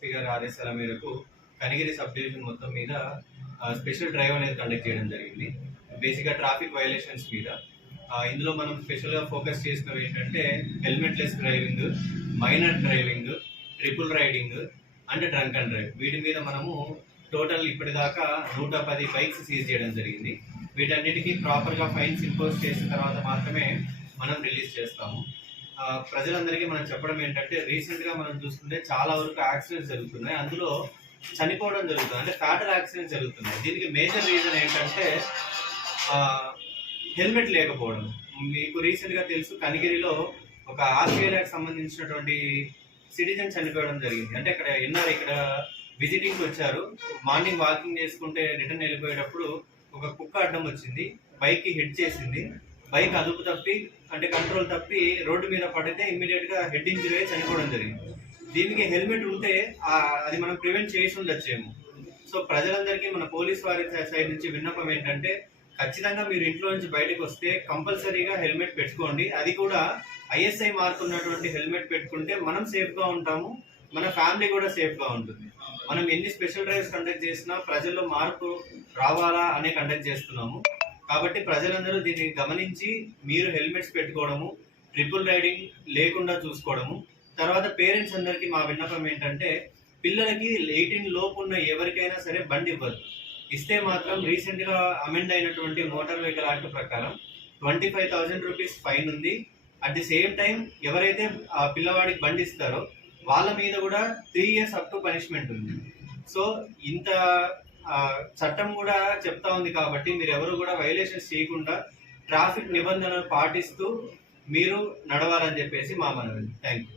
SP గారి ఆదేశాల మేరకు కనిగిరి సబ్ డివిజన్ మొత్తం మీద స్పెషల్ డ్రైవ్ అనేది కండక్ట్ చేయడం జరిగింది. బేసిక్గా ట్రాఫిక్ వైలేషన్స్ మీద. ఇందులో మనం స్పెషల్గా ఫోకస్ చేసినవి ఏంటంటే helmetless driving, minor driving, triple riding and drunk and drive. వీటి మీద మనము టోటల్ ఇప్పటిదాకా 110 బైక్స్ సీజ్ చేయడం జరిగింది. వీటన్నిటికీ ప్రాపర్గా ఫైన్స్ ఇంపోజ్ చేసిన తర్వాత మాత్రమే మనం రిలీజ్ చేస్తాము. ప్రజలందరికీ మనం చెప్పడం ఏంటంటే, రీసెంట్గా మనం చూస్తుంటే చాలా వరకు యాక్సిడెంట్స్ జరుగుతున్నాయి. అందులో చనిపోవడం జరుగుతుంది, అంటే ఫ్యాటల్ యాక్సిడెంట్స్ జరుగుతున్నాయి. దీనికి మేజర్ రీజన్ ఏంటంటే హెల్మెట్ లేకపోవడం. మీకు రీసెంట్గా తెలుసు, కనిగిరిలో ఒక ఆస్ట్రేలియాకి సంబంధించినటువంటి సిటిజన్ చనిపోవడం జరిగింది. అంటే ఇక్కడ విజిటింగ్కి వచ్చారు, మార్నింగ్ వాకింగ్ చేసుకుంటే రిటర్న్ వెళ్ళిపోయేటప్పుడు ఒక కుక్క అడ్డం వచ్చింది, బైక్కి హిట్ చేసింది. బైక్ అదుపు తప్పి, అంటే కంట్రోల్ తప్పి రోడ్డు మీద పడితే ఇమ్మీడియట్గా హెడ్ ఇంజరీ అయి చనిపోవడం జరిగింది. దీనికి హెల్మెట్ ఉంటే అది మనం ప్రివెంట్ చేసి ఉండొచ్చేమో. సో ప్రజలందరికీ మన పోలీస్ వారి సైడ్ నుంచి విన్నపం ఏంటంటే, ఖచ్చితంగా మీరు ఇంట్లో నుంచి బయటకు వస్తే కంపల్సరీగా హెల్మెట్ పెట్టుకోండి. అది కూడా ISI మార్క్ ఉన్నటువంటి హెల్మెట్ పెట్టుకుంటే మనం సేఫ్గా ఉంటాము, మన ఫ్యామిలీ కూడా సేఫ్గా ఉంటుంది. మనం ఎన్ని స్పెషల్ డ్రైవ్స్ కండక్ట్ చేసినా ప్రజల్లో మార్పు రావాలా అనే కండక్ట్ చేస్తున్నాము. కాబట్టి ప్రజలందరూ దీన్ని గమనించి మీరు హెల్మెట్స్ పెట్టుకోవడము, ట్రిపుల్ రైడింగ్ లేకుండా చూసుకోవడము. తర్వాత పేరెంట్స్ అందరికీ మా విన్నపం ఏంటంటే, పిల్లలకి 18 లోపు ఉన్న ఎవరికైనా సరే బండి ఇవ్వద్దు. ఇస్తే మాత్రం రీసెంట్గా అమెండ్ అయినటువంటి మోటార్ వెహికల్ యాక్ట్ ప్రకారం 25,000 రూపీస్ ఫైన్ ఉంది. అట్ ది సేమ్ టైం ఎవరైతే ఆ పిల్లవాడికి బండి ఇస్తారో వాళ్ళ మీద కూడా 3 years అప్ టు పనిష్మెంట్ ఉంది. సో ఇంత చట్టం కూడా చెప్తా ఉంది కాబట్టి మీరు ఎవరు కూడా వైలేషన్స్ చేయకుండా ట్రాఫిక్ నిబంధనలు పాటిస్తూ మీరు నడవాలని చెప్పేసి మా మనవి. Thank you.